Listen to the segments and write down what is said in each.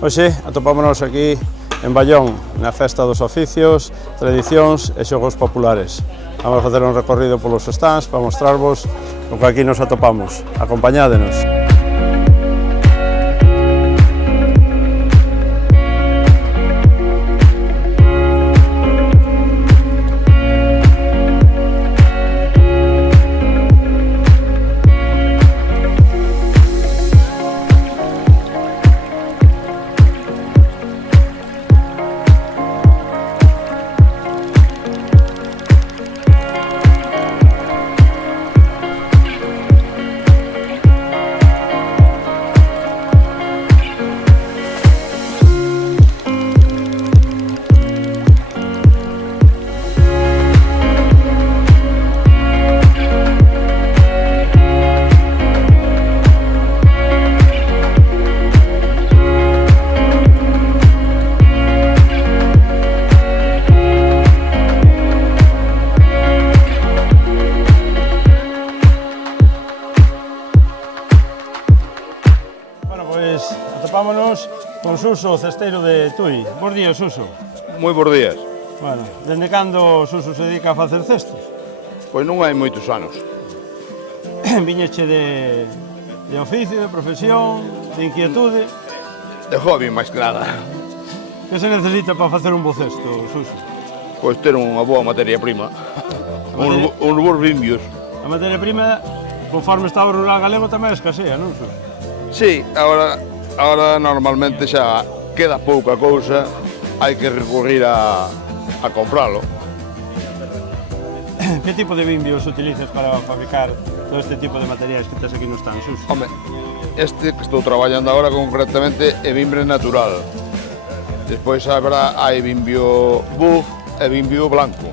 Hoxe atopámonos aquí en Baión, na Festa dos Oficios, Tradicións e Xogos Populares. Vamos a facer un recorrido polos stands para mostrarvos o que aquí nos atopamos. Acompañádenos. Atopámonos con Suso, cesteiro de Tui. Bos días, Suso. Moi bons días. Bueno, dende cando Suso se dedica a facer cestos? Pois non hai moitos anos. Viñeche de oficio, de profesión, de inquietude. De hobby, máis que nada. Que se necesita para facer un bo cesto, Suso? Pois ter unha boa materia prima. Uns bons vimbios. A materia prima, conforme está o rural galego, tamén escasea, non, Suso? Sí, agora normalmente xa queda pouca cousa, hai que recurrir a compralo. Que tipo de vimbios utilizas para fabricar todo este tipo de materiais que tes aquí no stand, Suso? Home, este que estou traballando agora concretamente é vimbre natural. Despois hai vimbio buff e vimbio blanco.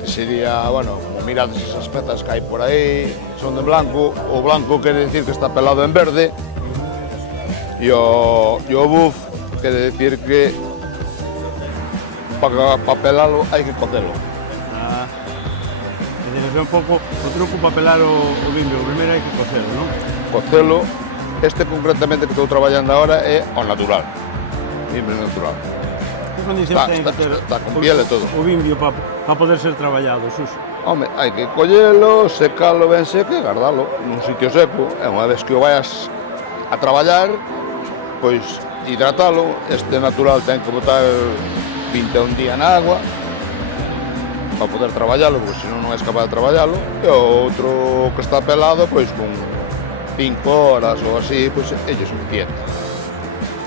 Que sería, bueno, como mirades esas petas que hai por aí, son de blanco. O blanco quere decir que está pelado en verde. E o buff quere decir que para pelalo hai que cocelo. É un pouco o truco para pelar o vimbio. Primeiro hai que cocelo, non? Cocelo, este concretamente que estou traballando agora é o natural. Vimbre natural. Que condicións ten que ter está con piel e todo. O vimbio para poder ser traballado, Suso? Home, hai que collelo, secalo ben seco e guardalo nun sitio seco. E unha vez que o vayas a traballar, pois hidratalo. Este natural ten que botar 21 días na agua para poder traballalo, porque senón non és capaz de traballalo. E o outro que está pelado, pois con 5 horas ou así, pois é suficiente.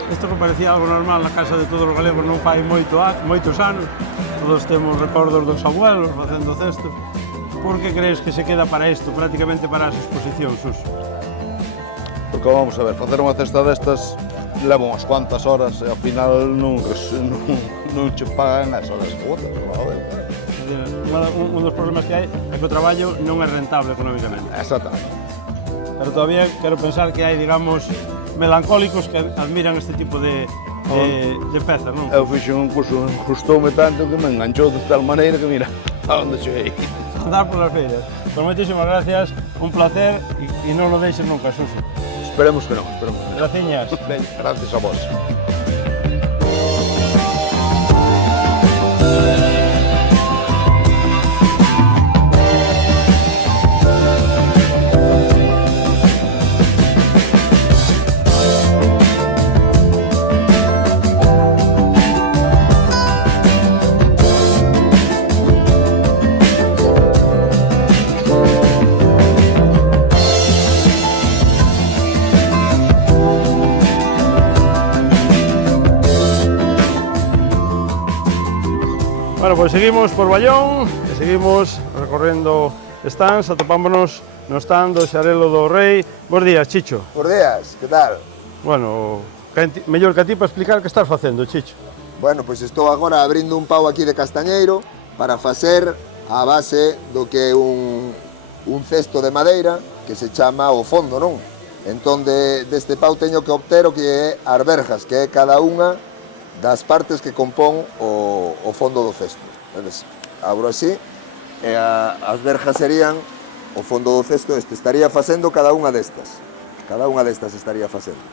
Isto que parecía algo normal na casa de todos os galegos non fai moitos anos. Todos temos recordos dos abuelos facendo cestos. Por que crees que se queda para isto, prácticamente para as exposicións, Suso? Porque vamos a ver, facer unha cesta destas leva unhas cuantas horas e ao final non che pagan as horas que botas. Un dos problemas que hai é que o traballo non é rentable económicamente. Exactamente. Pero todavía quero pensar que hai, digamos, melancólicos que admiran este tipo de pezas, non? Eu fixen un curso, gustoume tanto que me enganchou de tal maneira que mira, a onde cheguei. Andar polas feiras. Pues moitísimas gracias, un placer e non lo deixes nunca, Suso. Esperemos que non, esperemos que non. Graciñas. Ben, gracias a vos. Bueno, pues seguimos por Baión e seguimos recorrendo stands, atopámonos no stand do Xarelo do Rei. Bos días, Chicho. Bos días, que tal? Bueno, mellor que a ti para explicar que estás facendo, Chicho. Bueno, pois estou agora abrindo un pau aquí de castañeiro para facer a base do que é un cesto de madeira que se chama o fondo, non? Entón, deste pau teño que obter o que é as verjas, que é cada unha das partes que compón o fondo do cesto. Entonces, abro así, e as verjas serían o fondo do cesto. Este estaría facendo cada unha destas. Cada unha destas estaría facendo.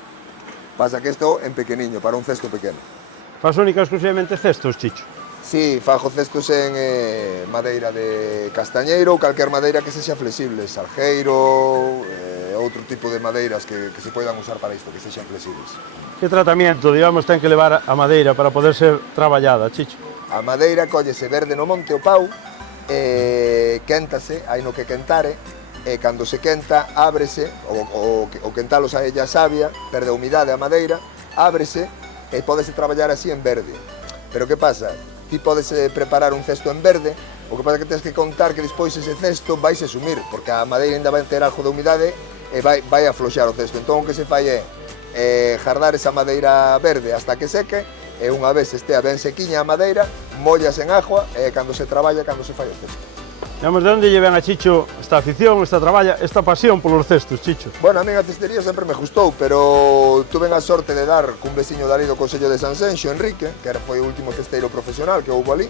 Pasa que isto en pequeniño, para un cesto pequeno. Fas única exclusivamente cestos, Chicho? Sí, fajo cestos en madeira de castañeiro ou calquer madeira que sexa flexible, salgueiro, outro tipo de madeiras que se poidan usar para isto, que sexan flexibles. Que tratamiento, digamos, ten que levar a madeira para poder ser traballada, Chicho? A madeira collese verde no monte o pau, quéntase, hai no que quentare, e cando se quenta, ábrese, o quentalos a ella savia, perde a humidade a madeira, ábrese e pódese traballar así en verde. Pero que pasa? Ti podes preparar un cesto en verde, o que pasa é que tens que contar que despois ese cesto vais a sumir, porque a madeira ainda vai ter algo de humidade e vai a afloxar o cesto. Entón o que se fai é jardar esa madeira verde hasta que seque, e unha vez estea ben sequiña a madeira, mollas en agua e cando se traballa, cando se fai o cesto. Digamos, de onde lle ven a Chicho esta afición, esta traballa, esta pasión polos cestos, Chicho? Bueno, a mí a cestería sempre me gustou, pero tuve a sorte de dar cun veciño dali do Concello de Sanxenxo, Enrique, que foi o último cesteiro profesional que houve ali,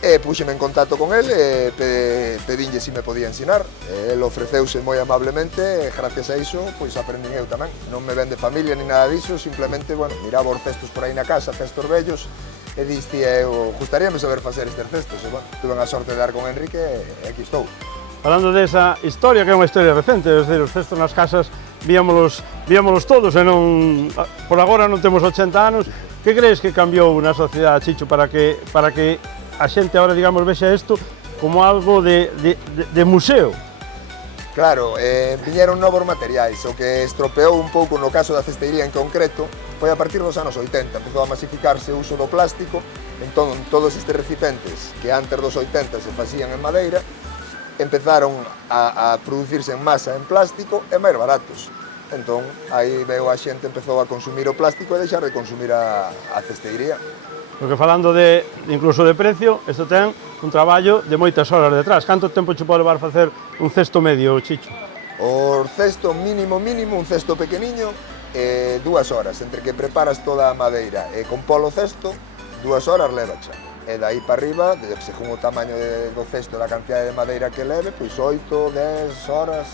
e puxeme en contacto con ele e pedinlle se me podía ensinar. El ofreceuse moi amablemente e gracias a iso pois aprendín eu tamén. Non me ven de familia ni nada diso, simplemente, bueno, miraba os cestos por aí na casa, cestos vellos, e diste, gustaríame saber facer estes cestos, e, bueno, tuve a sorte de dar con Enrique e aquí estou. Falando desa historia, que é unha historia recente, é dicir, os cestos nas casas víamolos todos e non, por agora non temos 80 anos. Que crees que cambiou na sociedade, Chicho, para que a xente agora, digamos, vexa isto como algo de museo? Claro, viñeron novos materiais, o que estropeou un pouco no caso da cesteiría en concreto foi a partir dos anos 80, empezou a masificarse o uso do plástico, entón todos estes recipientes que antes dos 80 se facían en madeira, empezaron a producirse en masa en plástico e máis baratos. Entón, aí veo a xente empezou a consumir o plástico e deixar de consumir a cesteiría. Porque falando incluso de precio, isto ten un traballo de moitas horas detrás. Canto tempo che pode levar facer un cesto medio, Chicho? O cesto mínimo, un cesto pequeniño, 2 horas, entre que preparas toda a madeira e con polo cesto, 2 horas leva xa. E dai para arriba, según o tamaño do cesto e a cantidade de madeira que leve, pois 8, 10 horas.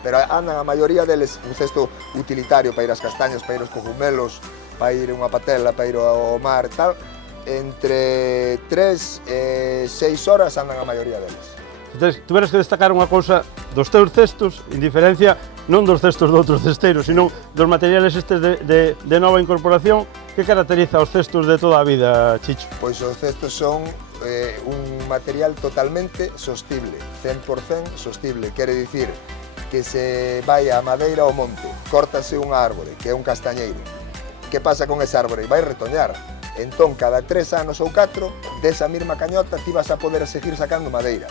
Pero andan a maioría deles un cesto utilitario para ir ás castañas, para ir aos cogumelos, para ir a unha patela, para ir ao mar e tal. Entre 3 e 6 horas andan a maioría deles. Se tuveras que destacar unha cousa dos teus cestos, en diferencia non dos cestos de outros cesteiros, sino dos materiales estes de nova incorporación, que caracteriza os cestos de toda a vida, Chicho? Pois os cestos son un material totalmente sostible, 100% sostible, quere dicir que se vai a madeira ao monte, córtase unha árbore, que é un castañeiro. Que pasa con esa árbore? Vai retoñar. Entón, cada 3 anos ou 4, desa mesma cañota ti vas a poder seguir sacando madeira.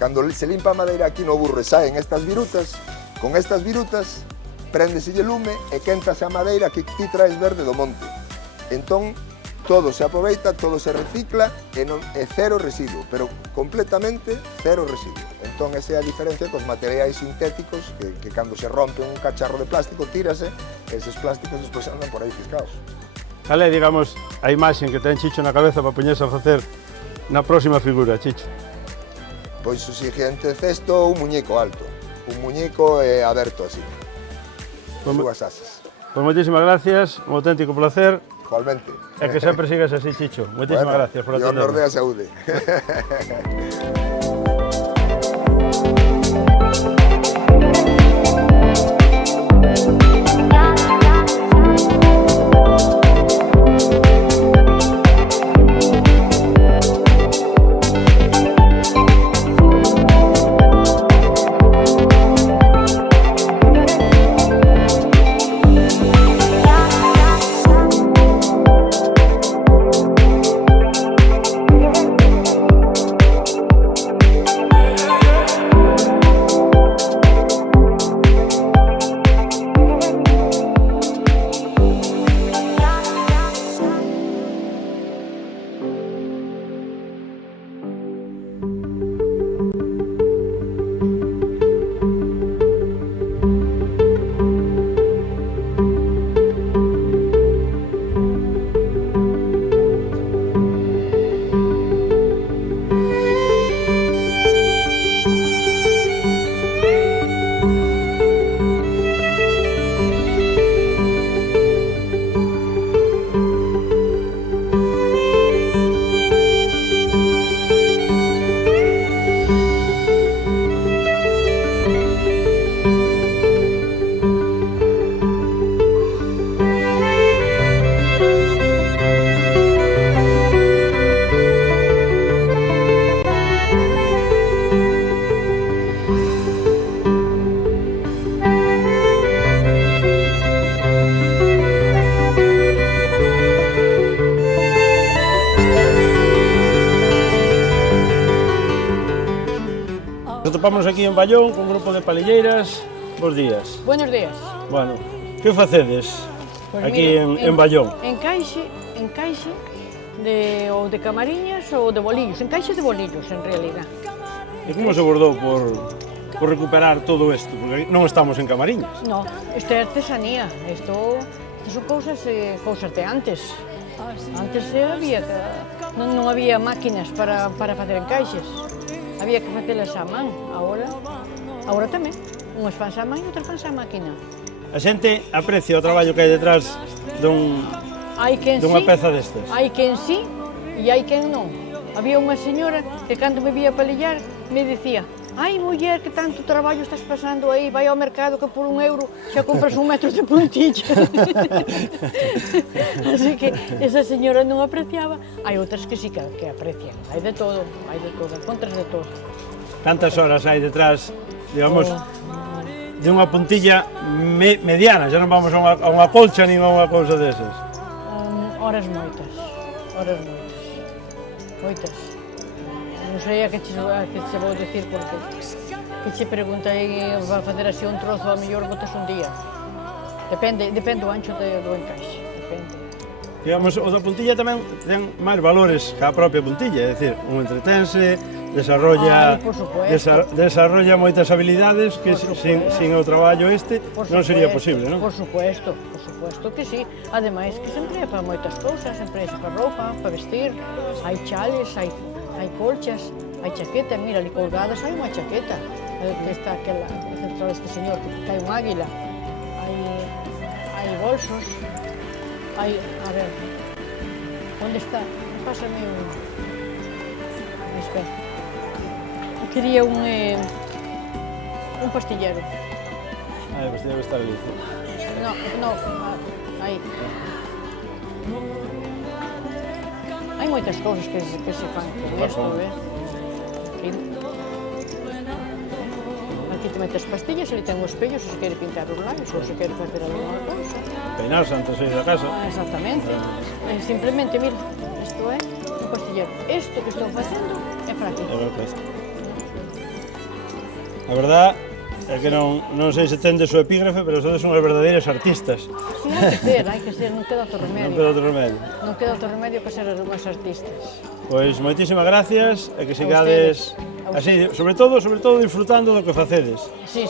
Cando se limpa a madeira aquí no burro e saen estas virutas, con estas virutas préndeselle lume e quéntase a madeira que ti traes verde do monte. Entón, todo se aproveita, todo se recicla e é cero residuo, pero completamente cero residuo. Entón, esa é a diferencia cos materiais sintéticos que cando se rompe un cacharro de plástico, tírase, e eses plásticos despois andan por aí fiscados. Cal é, digamos, a imaxe que ten Chicho na cabeza para poñerse a facer na próxima figura, Chicho? Pois o siguiente cesto, un muñeco alto, un muñeco aberto así, con dúas asas. Pois moitísimas gracias, un auténtico placer. Igualmente. E que sempre sigas así, Chicho. Moitísimas gracias por atendernos. Dios nos dé a saúde. atopamos aquí en Ballón con un grupo de palilleiras. Bos días. Buenos días. Bueno, que facedes Pues aquí mira, en Ballón? Encaixe ou de camariñas ou de bolillos. Encaixe de bolillos, en realidad. E como se bordou por recuperar todo isto? Porque non estamos en Camariñas. No, isto é artesanía. Isto son cousas de antes. Antes non había máquinas para facer encaixes. Había que facelas á man. Agora tamén. Unhas fans á man e outras fans á máquina. A xente aprecia o traballo que hai detrás dunha peza destas. Hai quen sí e hai quen non. Había unha señora que cando me vía palillar me dicía: ai, muller, que tanto traballo estás pasando aí, vai ao mercado que por €1 xa compras 1 metro de puntilla. Así que esa señora non apreciaba. Hai outras que sí que aprecian. Hai de todo, encontras de todo. Cantas horas hai detrás, digamos, de unha puntilla mediana? Já non vamos a unha colcha nin a unha cousa desas. Horas moitas. Non sei a que che vou dicir porque que che preguntei para facer así un trozo, a mellor botas un día. Depende do ancho do encaixe, depende. Digamos, o da puntilla tamén ten máis valores que a propia puntilla, é dicir, un entretense, desarrolla moitas habilidades que sin o traballo non sería posible, non? Por supuesto que sí. Ademais que se emplea para moitas cousas, se emplea para roupa, para vestir, hai chales, hai colchas, hai chaquetas, mira, ali colgadas hai unha chaqueta, que está aquela, este señor que hai un águila, hai bolsos, hai, a ver, onde está? Pásame un... Espera. Quería un pastillero. Pues debe estar ali. No, aí. Hai moitas cousas que se fan con isto, Aquí te metes pastillas, ali ten os espellos, se quere pintar os labios ou se quere facer alguna cousa. Peinarse antes de ir da casa. Exactamente. Simplemente, mira, isto é un pastillero. Isto que estou facendo é para aquí. A verdad é que non sei se tendes o epígrafe, pero sodes unhas verdadeiras artistas. Sí, hai que ser, non queda outro remedio. Non queda outro remedio que ser unhas artistas. Pois moitísimas gracias e que sigades así, sobre todo disfrutando do que facedes. Sí.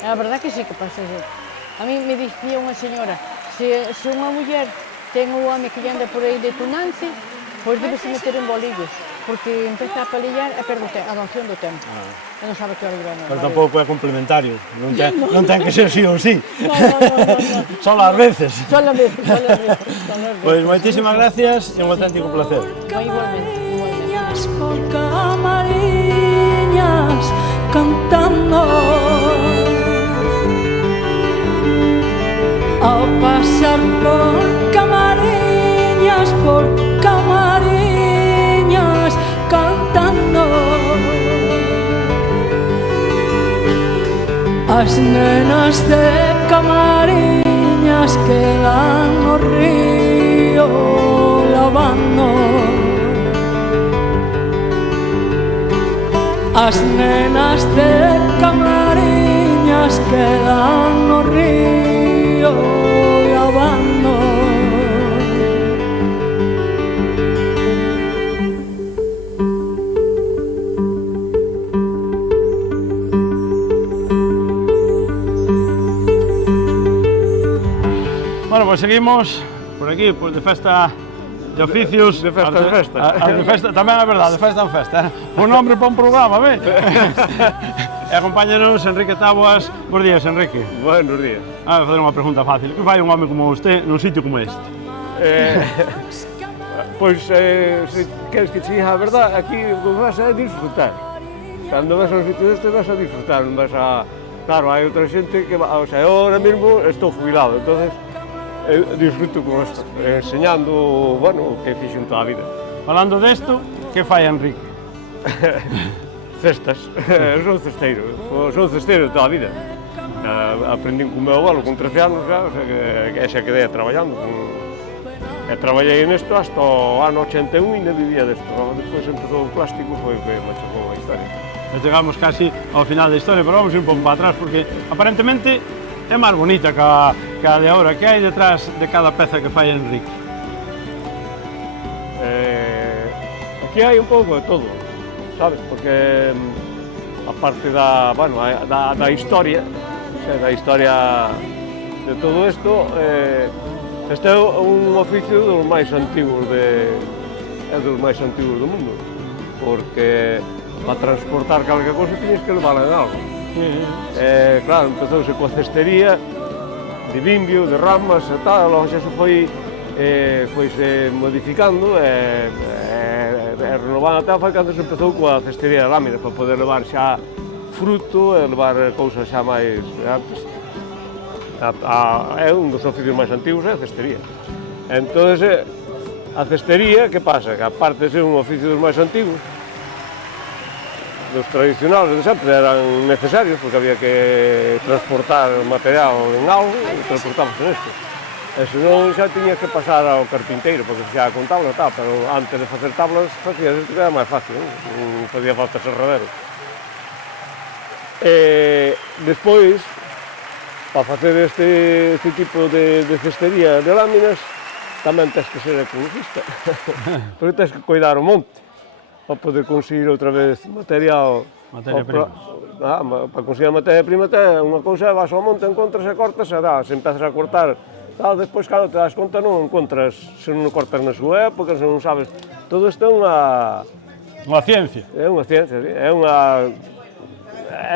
A verdad que sí que pasa. A mí me dicía unha señora, se unha muller ten un home que anda por aí de tunance, pois debese meter en bolillos, porque empeza a palillar e perde a noción do tempo. E non sabe que hora irá. Pero tampouco é complementario, non ten que ser sí ou sí. No. Solo ás veces. Solo ás veces. Pois moitísimas gracias e un auténtico placer. Igualmente. Por camariñas cantando ao pasar por camariñas cantando as nenas de Camariñas quedan no río lavando. As nenas de Camariñas quedan no río lavando. Bueno, pues seguimos por aquí, pues de festa de oficios. De festa en festa. De festa, tamén é verdade, de festa en festa. Un nombre para un programa, ve? E acompáñanos Enrique Táboas. Bos días, Enrique. Buenos días. A facer unha pregunta fácil. Que fai un home como usted nun sitio como este? Pois, se queres que te diga a verdade, aquí o que vas a disfrutar. Cando vas a un sitio deste vas a disfrutar, non vas a... Claro, hai outra xente que... O sea, eu ahora mesmo estou jubilado, entonces eu disfruto con isto, enseñando, bueno, o que fixen toda a vida. Falando desto, que fai Enrique? Cestas, sou cesteiro toda a vida. Aprendín con meu avolo con 13 anos xa, o sea que xa quedei traballando. E traballei nesto hasta o ano 81 e ainda vivía desto. Despois empezou o plástico, foi o que me chocou a historia. E chegamos casi ao final da historia, pero vamos ir un pouco para atrás, porque aparentemente é máis bonita que a de agora. Que hai detrás de cada peza que fai Enrique? Aquí hai un pouco de todo, sabes? Porque a parte da historia, da historia de todo isto, este é un oficio dos máis antigos do mundo, porque para transportar calquera cosa tiñes que levarla en algo. Claro, empezouse coa cestería de bimbio, de ramas e tal, logo xa se foise modificando e renovando até foi cando se empezou coa cestería de láminas para poder levar xa fruto e levar cousas xa máis antes. É un dos oficios máis antigos, é a cestería. Entón, a cestería, que pasa? Que aparte de ser un oficio dos máis antigos, dos tradicionales de sempre eran necesarios porque había que transportar material en algo e transportamos en isto. E senón xa tiñas que pasar ao carpinteiro porque xa con tabla tal, pero antes de facer tablas facías isto que era máis fácil, non facía falta serradero. E despois, para facer este tipo de cestería de láminas, tamén tens que ser ecologista, porque tens que cuidar o monte para poder conseguir outra vez material. Materia prima. Para conseguir a materia prima, unha cousa, vas ao monte, encontras e cortas, se empezas a cortar, despois, claro, te das conta, non encontras, se non cortas na súa época, se non sabes, todo isto é unha ciencia. É unha ciencia, é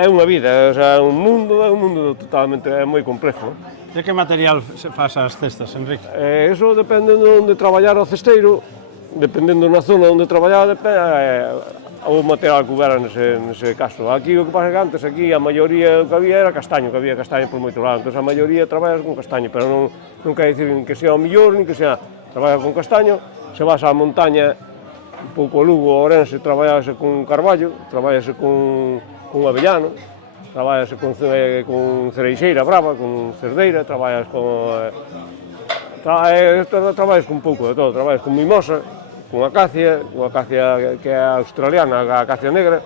unha vida, o sea, un mundo totalmente, é moi complexo. De que material se faz as cestas, Enrique? Eso depende de onde traballar o cesteiro, dependendo na zona onde traballar, o material que houbera nese caso. Aquí o que pasa que antes, aquí a maioría do que había era castaño, que había castaño por moito lado, entón a maioría traballas con castaño, pero non quer dicir que sea o millor, nin que sea, traballas con castaño, se vas á montaña, un pouco a Lugo, a Ourense, traballase con carballo, traballase con avellano, traballase con cereixeira brava, con cerdeira, traballas con un pouco de todo, traballas con mimosa, con acacia que é australiana, a acacia negra,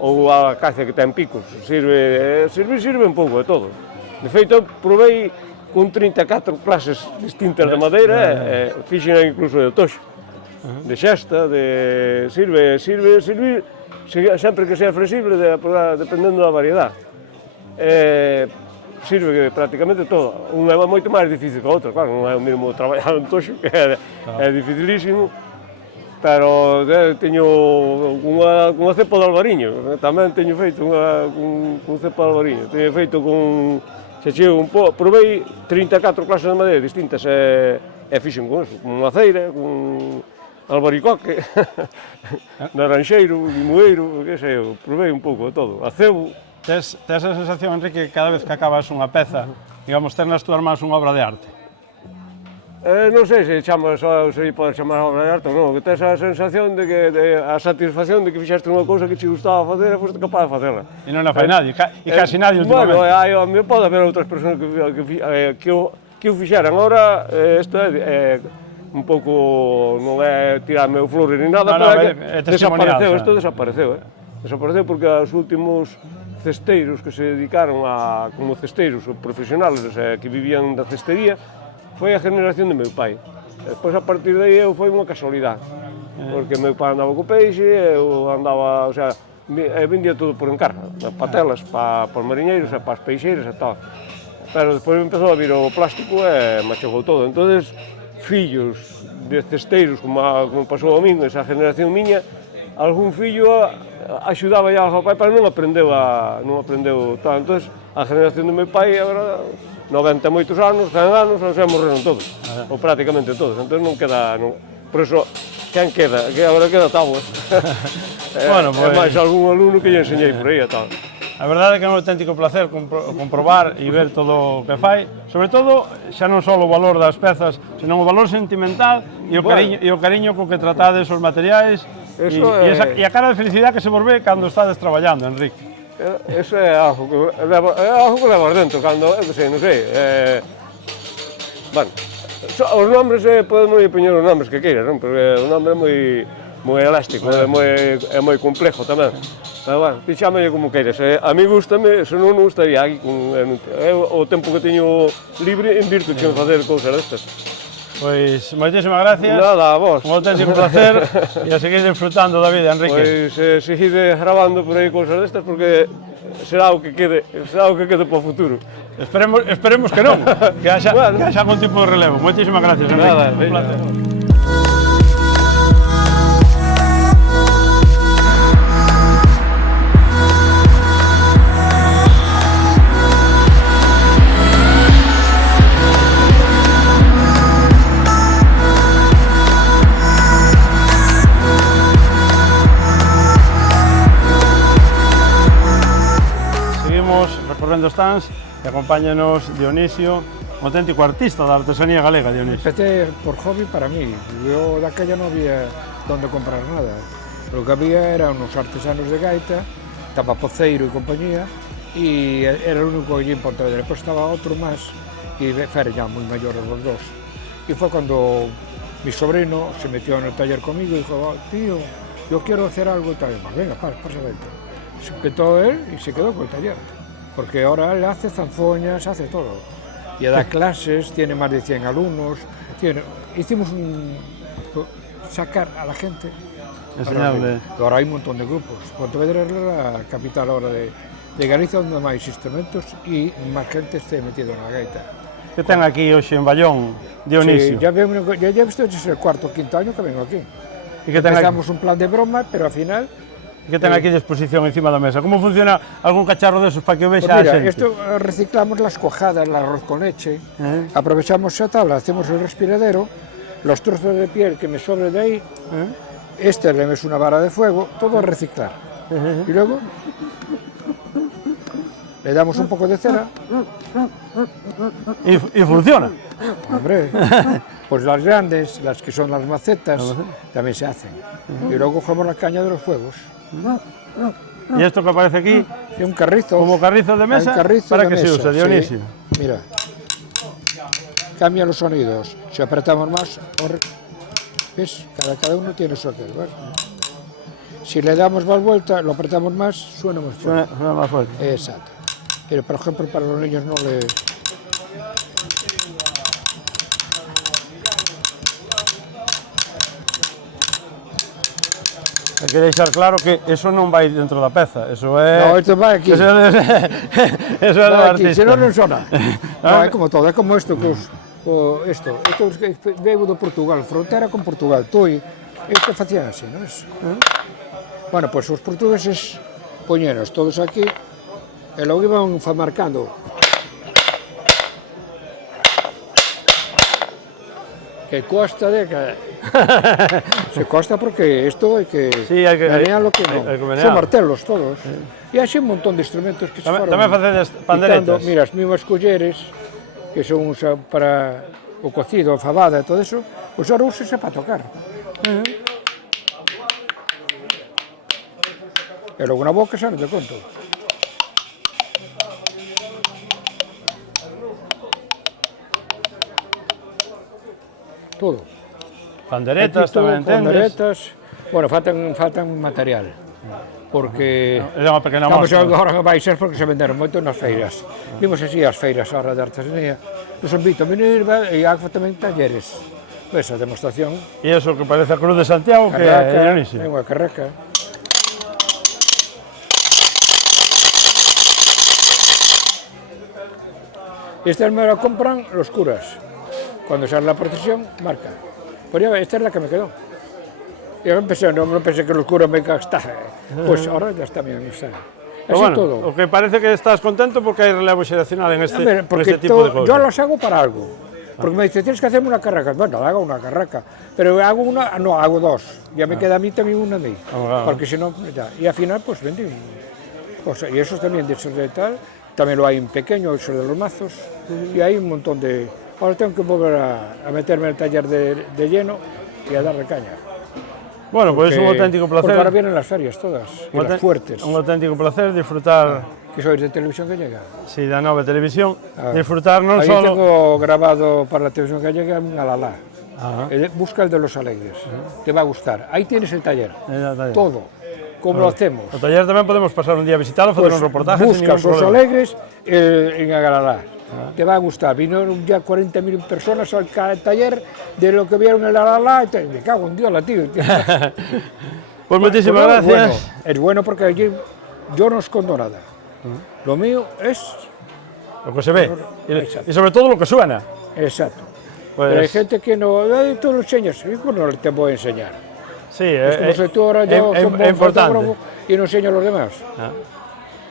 ou a acacia que ten picos, sirve un pouco de todo. De feito, provei con 34 clases distintas de madeira, fixen incluso de toxo, de xesta, sirve sempre que sea flexible, dependendo da variedade. Sirve prácticamente todo. Unha é moito máis difícil que a outra, claro, non é o mesmo traballar en toxo, que é dificilísimo, pero teño unha cepa de albariño, tamén teño feito con cepa de albariño, teño feito con, provei 34 clases de madeira distintas e fixen con eso, con maceira, con albaricoque, naranxeiro, limoeiro, que sei, provei un pouco de todo, acebo. Tes a sensación, Enrique, que cada vez que acabas unha peza, digamos, ter nas túas mans unha obra de arte? Non sei se pode chamar obra de arte ou non, que tes a sensación de que, a satisfacción de que fixaste unha cousa que te gustaba facer e foste capaz de facela. E non a fai nadie, e casi nadie últimamente. Bueno, pode haber outras persoas que o fixeran. Agora, isto é un pouco, non é tirarme o flores ni nada, pero desapareceu, isto desapareceu. Desapareceu porque os últimos cesteiros que se dedicaron como cesteiros profesionales, que vivían da cestería, foi a generación de meu pai. Despois, a partir de aí, foi unha casualidade, porque meu pai andaba co peixe, eu andaba, o sea, vendía todo por encarga, patelas para os mariñeiros e para as peixeiras e tal. Pero despois empezou a vir o plástico e machegou todo. Entón, fillos de cesteiros, como pasou a min, esa generación miña, algún fillo axudaba ya ao pai, pero non aprendeu tal. Entón, a generación do meu pai, agora, 90 e moitos anos, 100 anos, xa morreron todos, ou prácticamente todos, entón non queda, por iso, quen queda? Que agora queda tablas. É máis algún alumno que lle enseñei por aí e tal. A verdade é que é un auténtico placer comprobar e ver todo o que fai, sobre todo, xa non só o valor das pezas, senón o valor sentimental e o cariño co que tratades os materiais e a cara de felicidade que se vos ve cando estades traballando, Enrique. Eso é algo que levas dentro, cando, non sei, bueno, os nombres, podemos poñer os nombres que queiras, porque o nome é moi elástico, é moi complejo tamén, Pero bueno, ti chámale como queiras. A mí gustame, se non estaría aquí con... o tempo que teño libre invirto en facer cousas destas. Pois, moitísimas gracias. Nada, a vos. Un auténtico placer e a seguir disfrutando da vida, Enrique. Pois seguide grabando por aí cousas destas porque será o que quede para o futuro. Esperemos que non, que haxa algún tipo de relevo. Moitísimas gracias, Enrique. Nada, un placer. Recorrendo stands e acompáñanos Dionisio, un auténtico artista da artesanía galega, Dionisio. Empecé por hobby para mí, yo daquella no había donde comprar nada. Lo que había eran unos artesanos de gaita, estaba Poceiro y compañía, y era el único que yo encontré. Después estaba otro más, y fueron ya muy mayores los dos. Y fue cuando mi sobrino se metió en el taller conmigo y dijo, oh, tío, yo quiero hacer algo y tal. Venga, pasa adentro. Se quedó él y se quedó con el taller. Porque ahora él hace zanfoñas, hace todo. Y da clases, tiene más de 100 alumnos. Hicimos sacar a la gente. Enseñarle. Ahora hay un montón de grupos. Pontevedra es la capital ahora de Galicia donde hay más instrumentos y más gente esté metida en la gaita. Que ten aquí hoxe en Bayón, Dionisio? Sí, ya he visto, es el cuarto o quinto año que vengo aquí. E que ten Empezamos un plan de broma, pero al final... Que ten aquí de exposición encima da mesa? Como funciona algún cacharro desos para que o vexa Pues mira, a xente? esto reciclamos las cuajadas, el arroz con leche, aprovechamos esa tabla, hacemos el respiradero, los trozos de piel que me sobre de ahí, este le metes una vara de fuego, todo a reciclar. Y luego le damos un poco de cera. Y funciona. Hombre, pues las grandes, las que son las macetas, también se hacen. Y luego cogemos la caña de los fuegos. Y esto que aparece aquí, Y un carrizo. como carrizo de mesa, Un carrizo ¿para de qué se mesa, usa, Dionisio? sí. Mira, cambia los sonidos. Si apretamos más, ¿ves? Cada uno tiene su aquel, ¿ves? Si le damos más vuelta, lo apretamos más, suena más fuerte. Suena más fuerte. Exacto. Pero, por ejemplo, para los niños no le... Hay que deixar claro que eso non vai dentro da peza, eso é... No, esto va aquí. Eso é do Va aquí, artista. si no, no sona. No, é como todo, é como isto que isto veio do Portugal, frontera con Portugal, Tui, isto facían así, non é? Bueno, pois os portugueses poñeros todos aquí e logo iban marcando. Que costa de que... Se costa porque esto hay que... Sí, hai que... menear lo que no. Hai que menear. Son martelos todos. E hai un montón de instrumentos que se fueron... Tamén facedes panderetas. Mira, as mismas colleres, que son para o cocido, a fabada e todo eso, pois ahora úsase para tocar. E logo na boca xa non te conto. Todo. Panderetas tamén entendes. Panderetas, bueno, faltan material, porque É unha pequena estamos mostra. agora que vai ser porque se venderon moito nas feiras. Vimos así as feiras ahora de artesanía, nos invito a venir e hago tamén talleres. Esa demostración. E iso que parece a Cruz de Santiago, que é Dionisio. É unha carraca. Estas me la compran los curas. Cuando sale la procesión, marca. Pues ya, esta es la que me quedó. Yo no pensé que los curas me gastaban. Pues ahora ya está bien. Así Bueno, todo. o que parece que estás contento porque hai relevo xeracional en este, Hombre, porque tipo de cosas. yo los hago para algo. Porque me dice, tienes que hacerme una carraca. Bueno, hago una carraca. Pero hago una, no, hago dos. Ya me queda a mí también una a mí. Porque si no, ya. Y al final, pues vendí. Y esos también de esos de tal. También lo hay en pequeño, esos de los mazos. Y hay un montón de... Ahora tengo que volver a meterme en el taller de lleno y a darle caña. Bueno, pues es un auténtico placer. Porque ahora vienen las ferias todas, y las fuertes. Un auténtico placer disfrutar... ¿Que sois de Televisión Gallega? Sí, da Nova Televisión. Disfrutar non Ahí solo... tengo grabado para la Televisión Gallega un alalá. Busca el de los alegres, te va a gustar. Ahí tienes el taller, todo. como lo hacemos. O taller tamén podemos pasar un día a visitarlo, facer un reportaje sin ningún Buscas os problema. Alegres en Agalalá. Te va a gustar. Vinieron ya 40.000 personas al taller de lo que vieron en Agalalá. Me cago en Dios, tío. Pues muchísimas gracias. Es bueno porque allí yo no escondo nada. Lo mío es... Lo que se ve. Y sobre todo lo que suena. Exacto. Pues, Pero hay gente que no... Tú lo enseñas. Y pues no te voy a enseñar. sí, Es como si tú ahora yo soy un buen importante. fotógrafo y no enseño a los demás.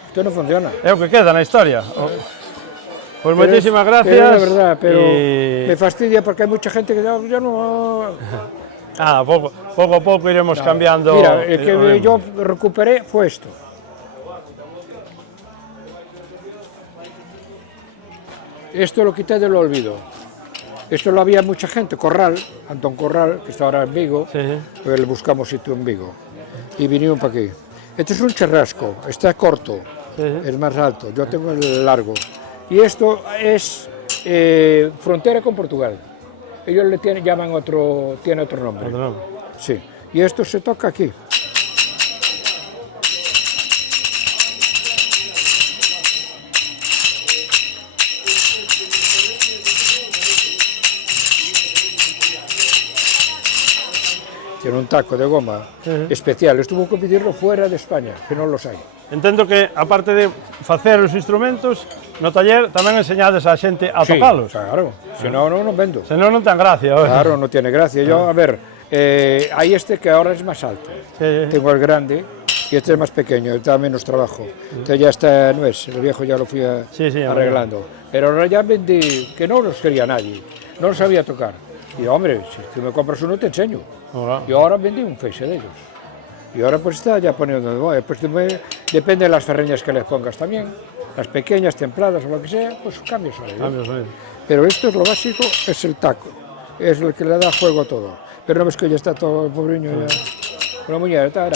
Esto no funciona. É o que queda na historia. Pues Pero muchísimas gracias. Pero es verdad, pero y... me fastidia porque hay mucha gente que ya no... Nada, poco a poco iremos cambiando. Mira, el que yo recuperé fue esto. Esto lo quité del olvido. Esto lo había mucha gente, Corral, Antón Corral, que está ahora en Vigo, Sí. pues le buscamos sitio en Vigo. Y vinieron para aquí. Este es un churrasco, está corto, es más alto, yo tengo el largo. Y esto es frontera con Portugal. Ellos le llaman tiene otro nombre. Otro nombre. Sí. Y esto se toca aquí. Tiene un taco de goma especial. Estuvo que pedirlo fuera de España, que non los hai. Entendo que, aparte de facer os instrumentos, no taller tamén enseñades a xente a Sí, tocalos. claro. Si no, no vendo. Se non ten gracia. oye. Claro, no tiene gracia. Yo, a ver, hay este que ahora es más alto. Sí. Tengo el grande y este es más pequeño, está menos trabajo. Este ya está, no es, el viejo ya lo fui Sí, arreglando. Pero ahora ya vendí, que no los quería nadie, no los sabía tocar. Y hombre, si tú me compras uno te enseño. Hola. Y ahora vendí un feixe de ellos. Y ahora pues está ya poniendo, pues depende de las ferreñas que les pongas también, las pequeñas, templadas o lo que sea, pues cambios hay. Cambios, sí. Pero esto es lo básico, es el taco, es lo que le da juego a todo. Pero no ves que ya está todo el pobreño ya, con la muñeca.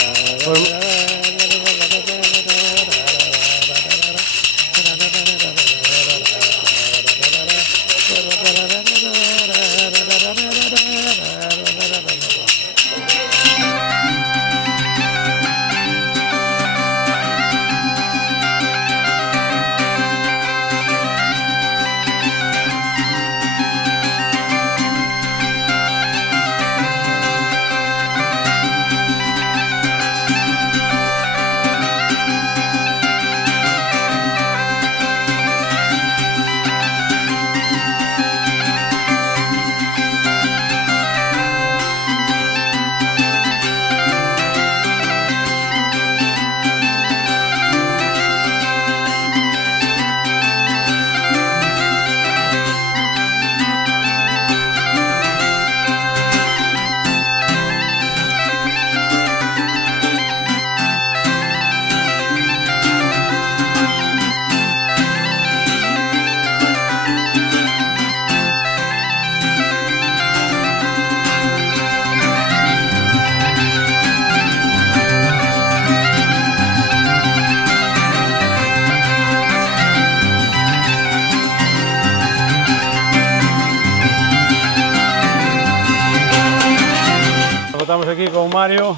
Estamos aquí con Mario.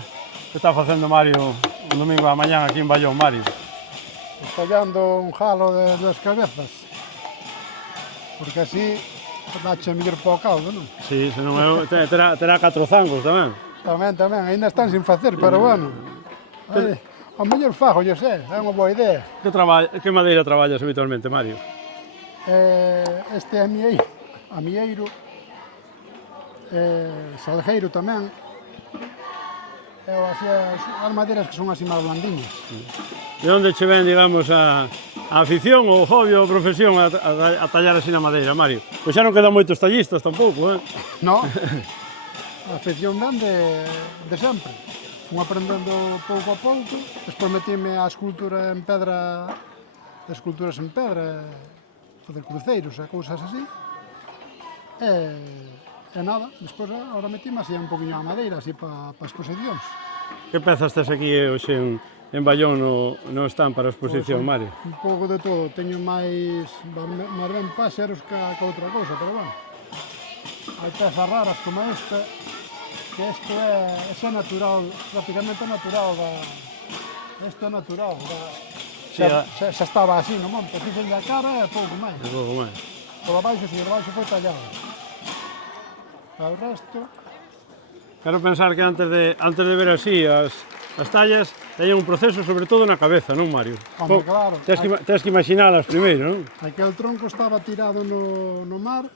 Que está facendo Mario un domingo a mañana aquí en Ballón, Mario? Estallando un jalo de 2 cabezas, porque así dache mellor para o caldo, non? Sí, se non é, terá 4 zangos tamén. Tamén, ainda están sin facer, pero bueno. O mellor fago, eu sei, é unha boa idea. Que madeira traballas habitualmente, Mario? Este é amieiro, salgueiro tamén. Así, as madeiras que son así máis blandiñas. De onde che ven, digamos, a afición, o hobby, ou profesión a tallar así na madeira, Mario? Pois xa non quedan moitos tallistas tampouco, No, a afección ven de sempre. Fui aprendendo pouco a pouco, despois metíme a escultura en pedra, esculturas en pedra, facer cruceiros e cousas así. E nada, despois agora metíme así un poquinho a madeira, así para exposicións. Que pezas tes aquí hoxe en Ballón no stand para a exposición, Mario? Un pouco de todo, teño máis ben páxaros que outra cousa, pero bueno. Hai pezas raras como esta, que isto é natural, prácticamente natural Isto é natural. Sí, Xa estaba así no monte, fixen a cara e pouco máis. un pouco máis. Por abaixo, si, por abaixo foi tallado. O resto... Quero pensar que antes de ver así as tallas, teñen un proceso sobre todo na cabeza, non, Mario? Home, claro. Tens que imaginalas primeiro, non? Aquel tronco estaba tirado no mar,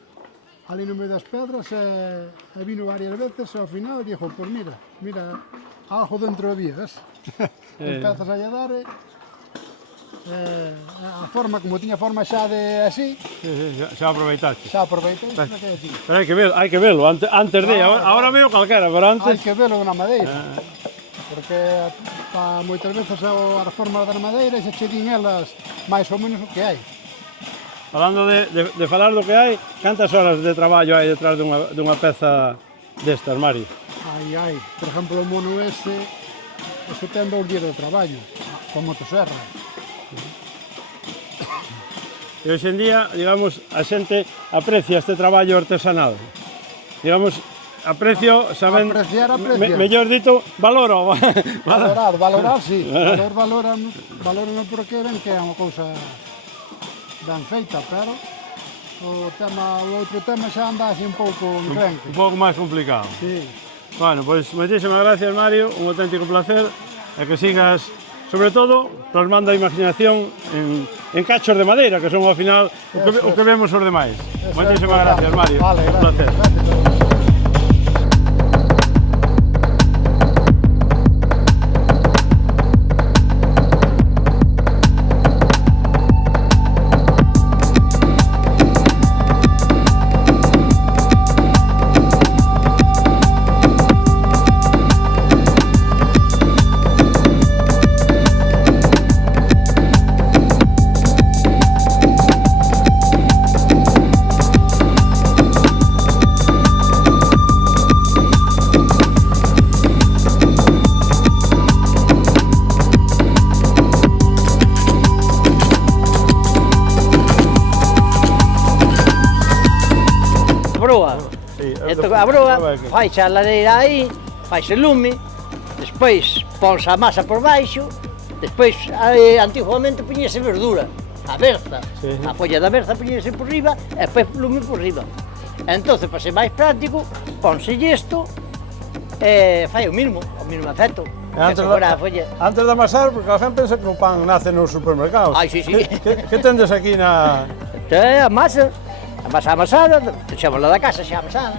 ali no medio das pedras, e vino varias veces, e ao final dixo, pois mira, algo dentro había, ves? Empezas a dar a forma, como tiña forma xa de así, Xa aproveitaste. xa aproveitei, xa que aquí. Pero hai que velo, antes de, ahora veo calquera, pero Hai antes... que velo na madeira, porque moitas veces as formas da madeira se che din elas máis ou menos o que hai. Falando de falar do que hai, cantas horas de traballo hai detrás dunha peza destas, Mario? Hai, por exemplo, o mono ese ten 2 días de traballo, con motosserra. E hoxe en día, digamos, a xente aprecia este traballo artesanal. Digamos, aprecio, saben... Apreciar. Mellor dito, valoro. Valorar, sí. Valoran porque ven que é unha cousa ben feita, pero o outro tema xa anda así un pouco encrenque. Un pouco máis complicado. Sí. Bueno, pois moitísimas gracias, Mario, un auténtico placer, e que sigas, sobre todo, plasmando a imaginación en cachos de madeira, que son ao final o que vemos os demais. Moitísimas gracias, Mario. Vale, un placer. Gracias. A broa, faixe a lareira aí, faixe lume, despois ponse a masa por baixo, despois antiguamente puñese verdura, a berza, a folla da berza puñese por riba e despois lume por riba. Entonces, para ser máis práctico, ponse isto e fai o mesmo efecto. Antes de amasar, porque a gente pensa que o pan nace nos supermercados. Ai, sí. Que tendes aquí na... A masa amasada, deixámosla da casa xa amasada,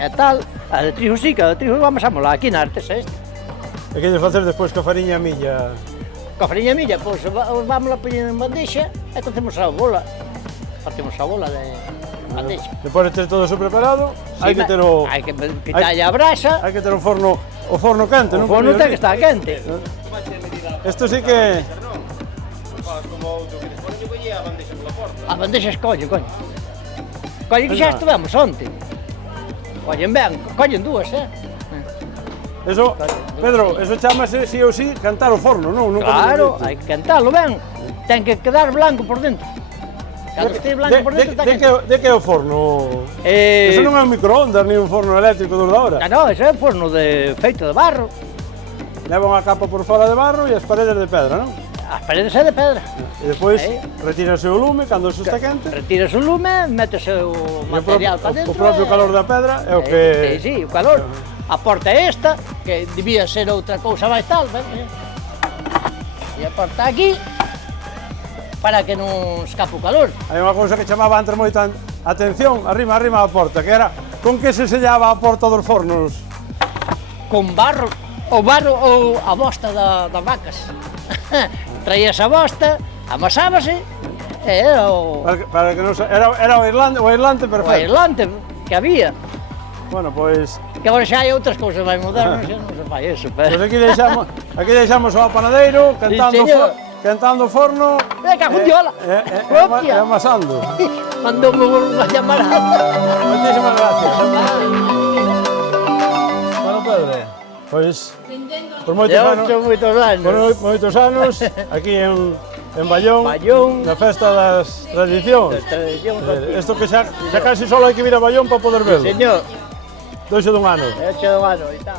e tal. A de trigo sí, que a de trigo amasámosla aquí na artesa esta. E que de facer despois ca fariña milla? Ca fariña milla, pois vámola poñer en bandexa e cocemos a bola. Facemos a bola de bandexa. Depois de ter todo iso preparado, hai que ter o... Hai que quitarlle a brasa. Hai que ter o forno quente, non? O forno ten que estar quente. Isto sí que... A bandexa escolle, coño. Coño que xa estuvemos onte. Collen ben, collen dúas, Eso, Pedro, eso chamase sí ou sí cantar o forno, non? Claro, hai que cantalo ben. Ten que quedar blanco por dentro. Cando este blanco por dentro está quente. De que é o forno? Eso non é un microondas, nin un forno eléctrico dos da hora. Non, eso é un forno feito de barro. Leva unha capa por fora de barro e as paredes de pedra, non? As paredes é de pedra. E despois retírase o lume cando se está quente. Retírase o lume, métese o material para dentro. O propio calor da pedra é o que... Sí, o calor. A porta é esta, que debía ser outra cousa máis tal, e a porta aquí, para que non escape o calor. Hai unha cousa que chamaba antes moita atención, arriba a porta, que era con que se sellaba a porta dos fornos? Con barro, o barro ou a bosta das vacas. Traías a bosta, amasábase, e era o... Para que non era o aislante perfecto. O aislante que había. Bueno, pois... Que agora xa hai outras cousas máis modernas, xa non se fai eso, pero... Pois aquí deixamos ao panadeiro, cantando o forno... Venga, jundiola! E amasando. Mandoume unha llamarada. Moitísimas gracias. Bueno, Pedro, pois... Por moitos anos, aquí en Bayón, na festa das tradicións. Isto que xa casi só hai que vir a Bayón para poder verlo. Señor. Doxe dun ano. Doxe dun ano, e tal.